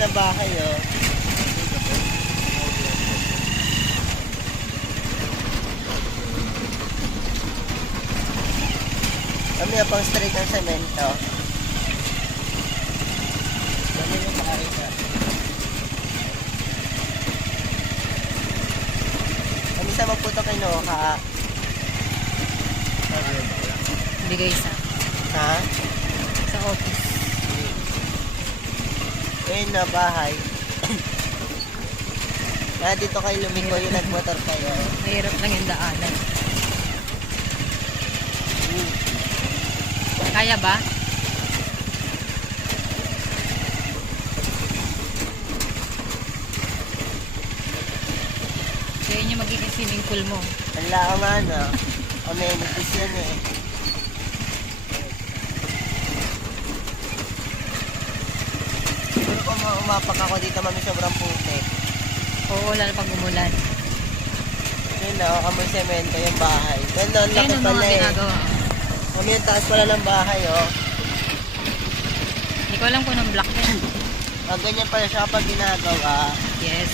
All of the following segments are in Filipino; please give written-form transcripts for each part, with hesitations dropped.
na bahay, oh. Kami na pang straight ng semento. Kami na bahay na. Kami sa magputo kay Noka. Bigay sa Ha? office. Ayun na, bahay. Kaya dito kayo lumingo yung nagmotor kayo. Mahirap lang yung daanan. Kaya ba? So yun yung magiging swimming pool mo. Ang lao nga, no? Amenities yan eh. Siguro kung umapak ako dito, mami, sobrang putik. Oo, lalo pag umulan. Yun, no? Amoy semento yung bahay. Ganda, ang laki Ayun ang pala mga eh. ginagawa. Mami, yung taas pala ng bahay, oh. Hindi ko alam kung anong block yan. Ganyan pala siya kapag ginagawa. Yes.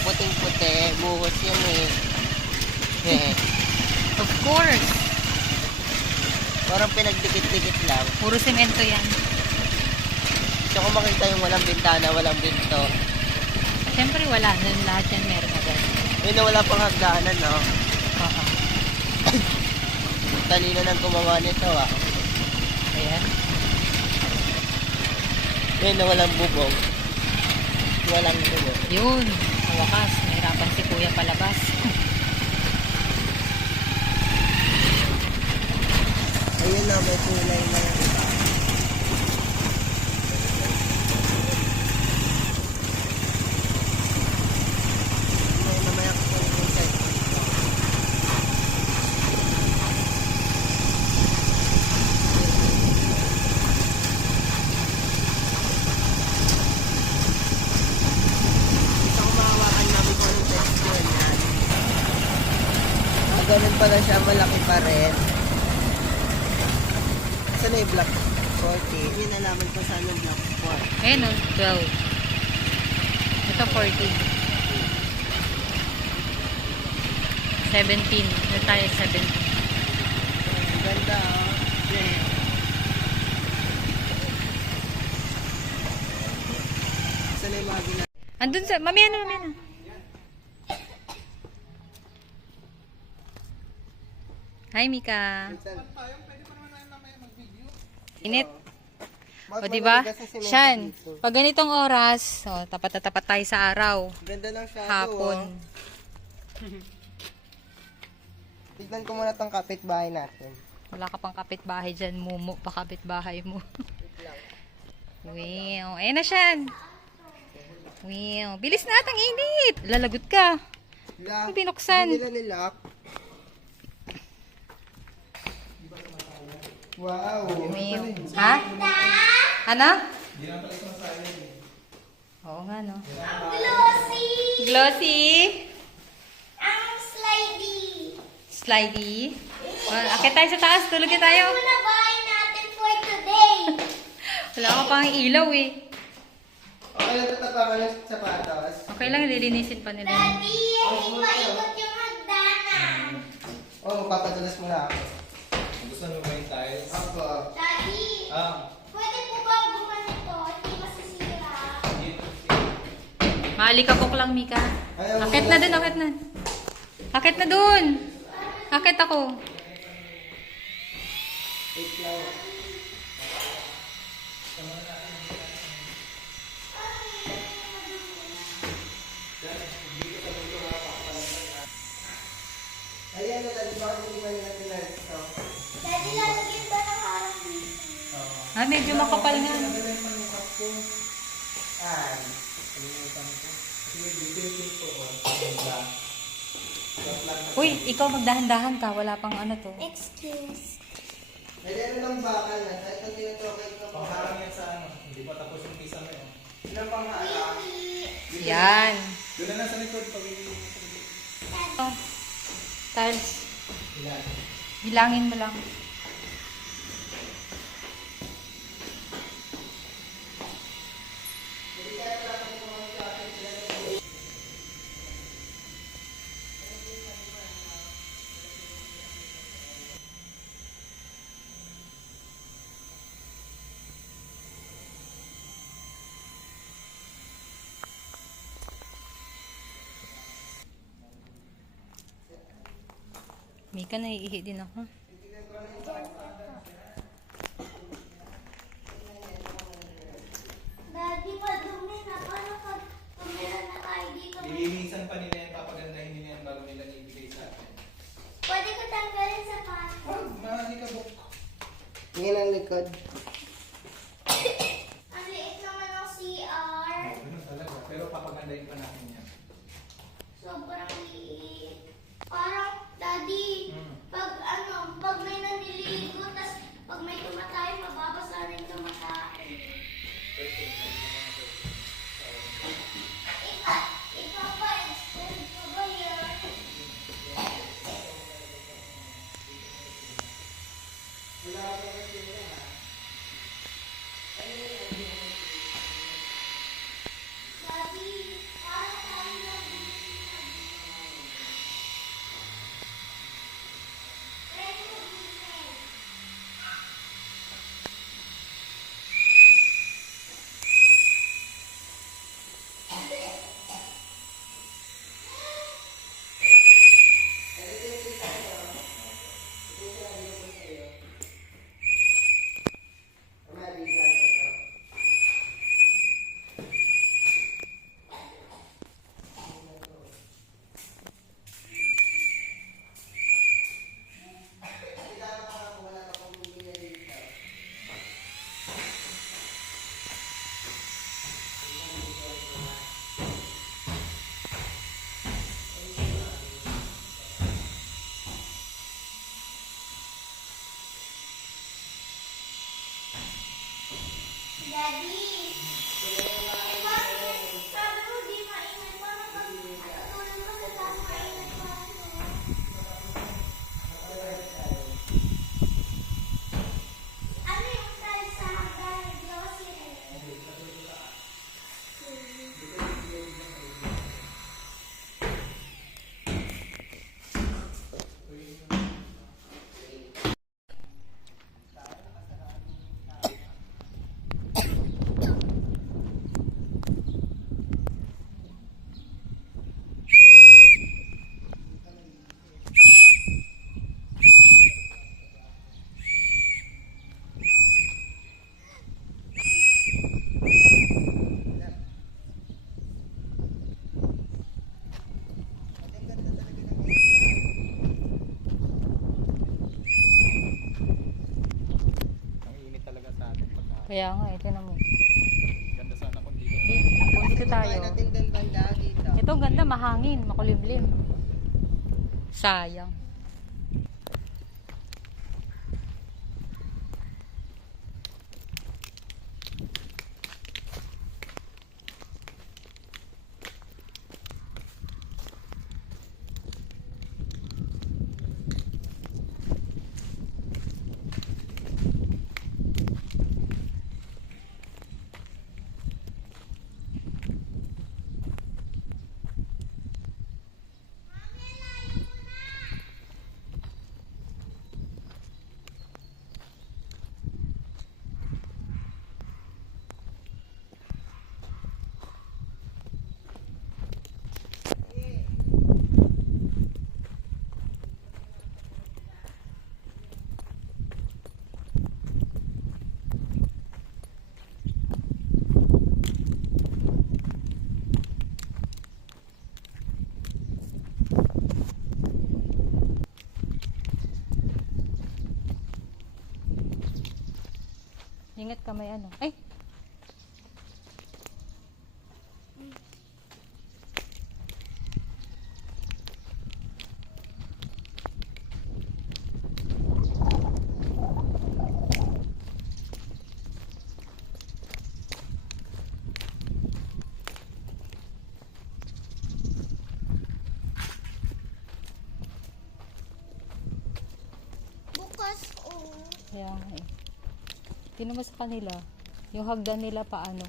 Puting-puti, buhos yan eh. Eh. Of course. Parang pinagdikit-dikit lang. Puro semento yan. So kung makita yung walang bintana, walang binto. Siyempre wala. Lahat yan meron agad. Yun na wala pang hagdanan, no? Oo. Talino nang gumawa nito, ah. Ayan. Yun na walang bubong. Walang bubong. Yun. Sa wakas, nahirapan si kuya palabas. Ayun na, may kulay na yung iba. May mamaya ko yung inside. Gusto ko makawakan namin kung anong texture yan. Ganun pala siya, malaki pa rin. Saan na yung block 40? Hindi nalaman ko saan yung block 4. Ayan o, 12. Ito 14. 17. Ito tayo 17. Ang ganda, oh. Yeah. Saan na yung mga ginagawa? Andun sa, mamaya na, mamaya na. Hi, Mika. Init. O, diba? Shan, pag ganitong oras, o, tapat na tapat tayo sa araw. Ganda ng shadow, Hapon. oh. Tignan ko muna tong kapitbahay natin. Wala ka pang kapitbahay dyan, mumu pa kapitbahay mo. Wow. Ayan na, Shan. Wow. Bilis na atang init. Lalagot ka. Ang binuksan. Hindi nila nilock. Wow. Wow. Ha? Ano? Oo nga, no? Glossy! Glossy. Ang slidey! Slidey. Akit tayo sa taas. Tulog na tayo. Ito na bahay natin for today! Wala ka pang ilaw eh. Okay lang tatapakan ng sapatos. Okay lang, lilinisin pa nila. Daddy, hindi maikot yung hagdanan! Oh, papadulas mo na ako. Gusto nyo ba yung tiles? Ako. Daddy, pwede po bang gumanito? Hindi masisira. Maalikabok lang, Mika. Ayaw mo Akit na dun, akit na. Akit na dun. Akit ako. Wait lang. Ayan na, Daddy, bakit hindi man natin na-ito? Daddy, lalagyan ba ng harang dito? Ah, medyo makapal nga. Magaling panungkap ko. Ay, kalimutan ko. Sige, bibilitin ko. Uy, ikaw magdahan-dahan ka. Wala pang ano to. Excuse. Ayan lang bakal na. Kahit ang tinutokay ko. Pangharang yan sa ano. Hindi pa tapos yung pisa mo yun. Ilang pangalan? Yan. Doon na nasa likod. Pag-ibig. Tiles. Bilangin mo lang. Mika, naiihi din ako. Daddy, madumi na. Paano pag tumira na tayo dito? Lilinisan pa nila yan, papagandahin nila yan bago nila ibigay sa atin. Pwede ko tanggalin sa pato. Wag, mahali ka buk. Tingin ang likod. Ang liit naman ng CR. Ganun talaga, pero papagandahin pa natin yan. Sobrang liit. Parang, Daddy, Hmm. pag may naniligo, tas pag may tumatay, mababasa rin tumatay. Ikaw ba, expert ko ba yun? Daddy, parang tayo lang Daddy! Sabi mo di mainit. Paano pag natulog mo sa taas mainit pa ako? Ano yung style sa hanggang glossy red? Ang init talaga sa atin pagka. Kaya nga, ito na mo. Ganda sana kung dito. Kung dito tayo. natin doon banda dito. Ito ang ganda, mahangin, makulimlim. Sayang. Ingat ka, may ano. Ay! Bukas, oh. Kaya nga eh. Tingnan mo sa kanila, yung hagdan nila paano.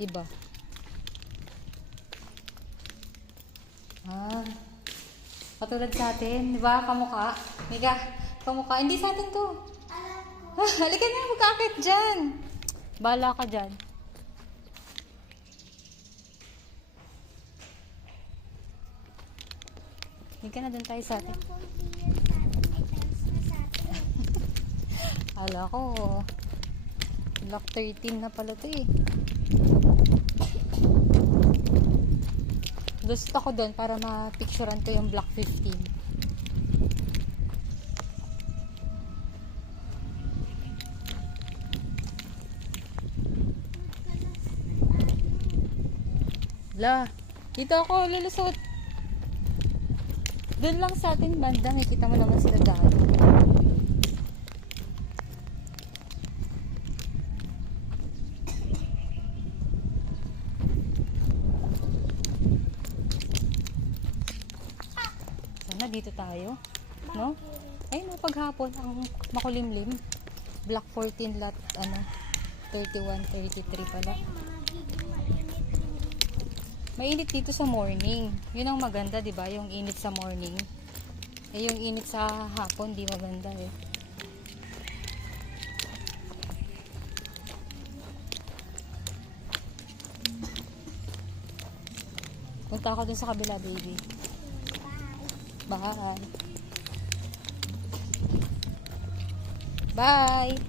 Iba. Ah. Patulad sa atin, di ba? Kamukha. Mika, kamukha. Hindi sa atin to. Alam ko. Halika na, magkakit dyan. Bahala ka dyan. Hindi ka na dun tayo sa atin. Alam ko hindi yan sa Hala ko, block 13 na pala to eh. Gusto ko doon para ma-picturean ko yung block 15. La, dito ako lulusot. Doon lang sa atin banda, makikita mo naman sila daan. Sana dito tayo, no? Ay, no, paghapon ang makulimlim. Block 14 lot, 31, 33 pala. Mainit dito sa morning. Yun ang maganda, 'di ba? Yung init sa morning. Eh yung init sa hapon, di maganda eh. Punta ako dun sa kabila, baby. Bye. Bye.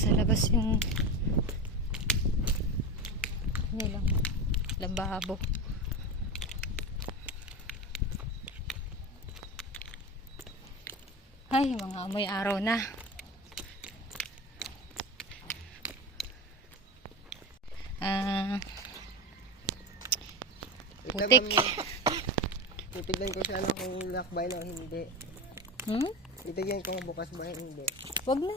Sa labas yung nilang lababo. Ay, mga amoy araw na. Putik. Titignan ko siya kung lakbay na o hindi. Titignan ko kung bukas ba hindi. Wag na.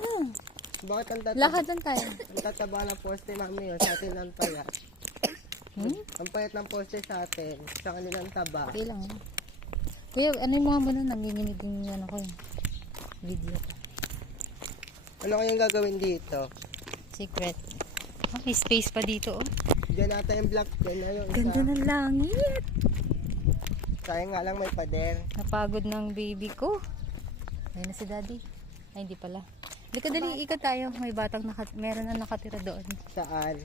Bakit ang tataba? Lakad lang tayo. Ang tataba ng poste namin yun, sa atin ang payat. Ang payat ng poste sa atin, sa kanilang taba. Okay lang. Kuya, ano yung mga muna nanginginig yung ko yung video ko. Ano kayang gagawin dito? Secret. Oh, may space pa dito oh. Diyan natin yung block, diyan na yung isa. Ganda ng langit. Sayang nga lang may pader. Napagod ng baby ko. Ayun na si daddy. Ay, hindi pala. Dito dali, ikot tayo. May batang meron na nakatira doon. Saan?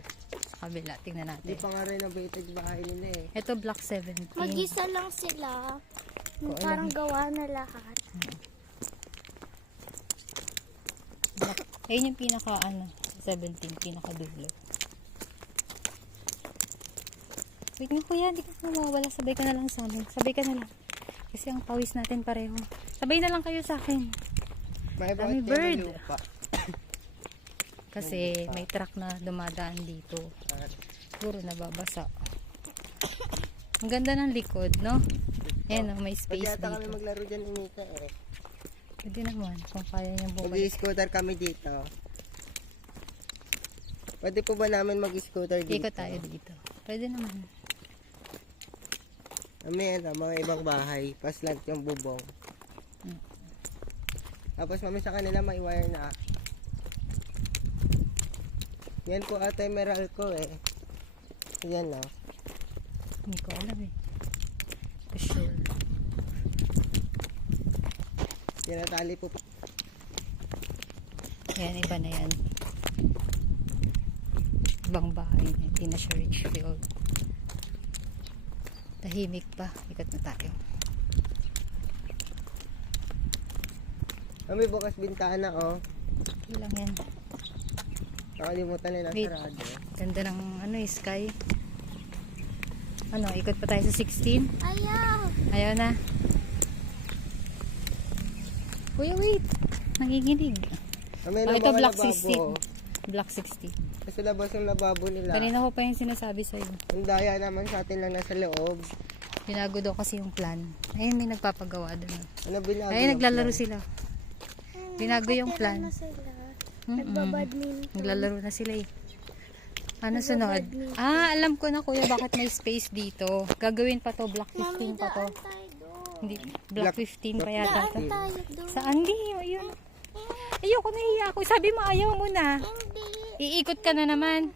Sa kabila. Tingnan Hindi natin. pa nga renovated bahay nila eh. Ito, block 17. Mag-isa lang sila. Ko Parang gawa na lahat. Block, ayun yung pinaka 17, pinaka dulo. Wait nga kuya, hindi ka mawawala. Sabay ka na lang sa amin. Sabay ka na lang. Kasi ang pawis natin pareho. Sabay na lang kayo sa akin. May Dami bakit bird. kayo lupa? Kasi may truck na dumadaan dito. Siguro nababasa. Ang ganda ng likod, no? Ayan, oh, may space Pwede yata kami dito. maglaro dyan inita eh. Pwede naman, kung kaya niyang bumalik. Mag-scooter kami dito. Pwede po ba namin mag-scooter dito? Ikot tayo dito. Pwede naman. May mga ibang bahay. Paslant yung bubong. Tapos mami sa kanila may wire na. Yan po ate emerald ko eh. Yan o. Hindi ko alam eh. For sure. Tinatali po. Ayan, iba na yan. Ibang bahay na. Hindi na siya Richfield. Tahimik pa. Ikot na tayo. May bukas bintana, oh. Okay lang yan. Nakalimutan nila Wait. sarado. Ganda ng sky. Ano, ikot pa tayo sa 16? Ayaw! Ayaw na. Kuya, wait. Nanginginig. May Oh, ito mga Block lababo. 16. Block 60. Kasi labas yung lababo nila. Kanina ko pa yung sinasabi sa'yo. Ang daya naman sa atin lang nasa loob. Binago daw kasi yung plan. Ayun, may nagpapagawa doon. Ano binago? Ayun, yung naglalaro plan? sila. Binago yung Nakatira plan. na sila. Mm-mm. Nagbabadminton. Naglalaro na sila eh. Ano sunod? Ah, alam ko na kuya bakit may space dito. Gagawin pa to, block 15 pa to. Daan tayo doon. Hindi, block 15 pa yata to. Daan tayo doon. Saan? Hindi, yun. Ayoko, nahiya ako. Sabi mo ayaw mo na. Hindi. Iikot ka na naman.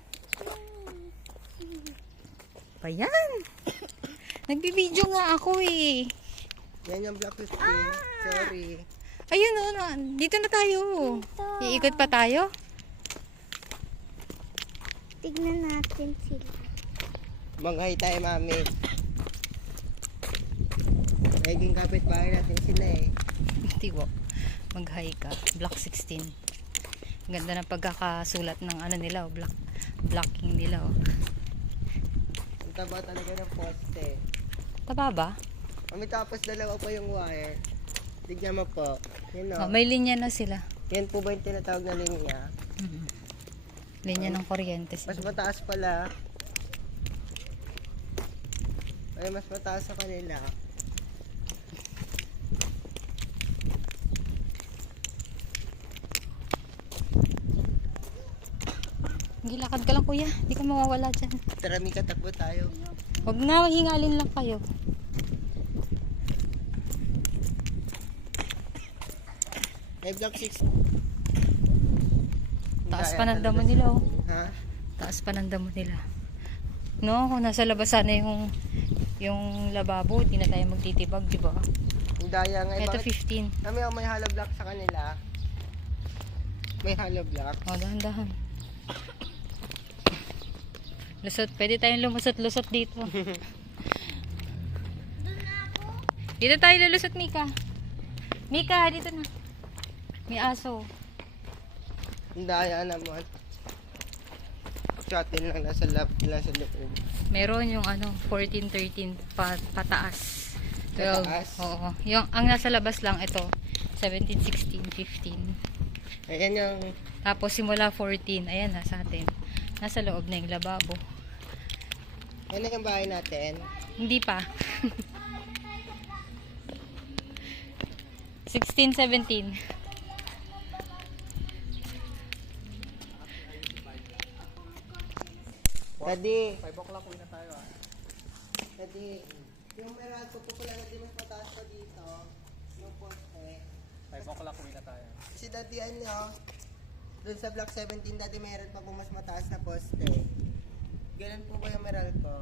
Pa yan. Nagbibideo nga ako eh. Yan yung block 15. Sorry. Ayun o, dito na tayo. Iikot pa tayo? Tignan natin sila. Manghay tayo, mami. Naging kapitbahay natin sila eh. Hindi wo. Mag-high ka. Block 16. Ganda ng pagkakasulat ng ano nila, oh, blocking nila. Oh. Ang taba talaga ng poste. Taba ba? Mami, tapos dalawa pa yung wire. Tignan mo po. Yun Oh, o. may linya na sila. Yan po ba yung tinatawag na linya? Linya ng kuryente Mas sila. mataas pala. Ay, mas mataas sa kanila. Gilakad ka lang kuya. Hindi ka mawawala dyan. Tara, Mika, takbo tayo. Huwag na, hingalin lang kayo. Ay, block 6. Taas pa ng damo nila oh. Ha? Taas pa ng damo nila. No, kung nasa labas sana yung lababo, di na tayo magtitibag, di ba? Ang daya nga. Ito Bakit? 15. Kami may hollow block sa kanila. May hollow block. O, dahan-dahan. Lusot, pwede tayong lumusot-lusot dito. Dito tayo lulusot, Mika. Mika, dito na. May aso. Ang daya naman. Sa atin lang nasa loob. Meron yung 14, 13 pataas. 12. Pataas? Oo. Yung, ang nasa labas lang ito. 17, 16, 15. Ayan yung... Tapos simula 14. Ayan na sa atin. Nasa loob na yung lababo. Yan na yung bahay natin. Hindi pa. 16, 17. Daddy. 5 o'clock uwi na tayo ah. Daddy. Yung meron ko po pala na mas mataas pa dito. Yung poste. 5 o'clock uwi na tayo. Si Daddy doon sa block 17 Daddy meron pa po mas mataas na poste. Ganun po ba yung meron ko?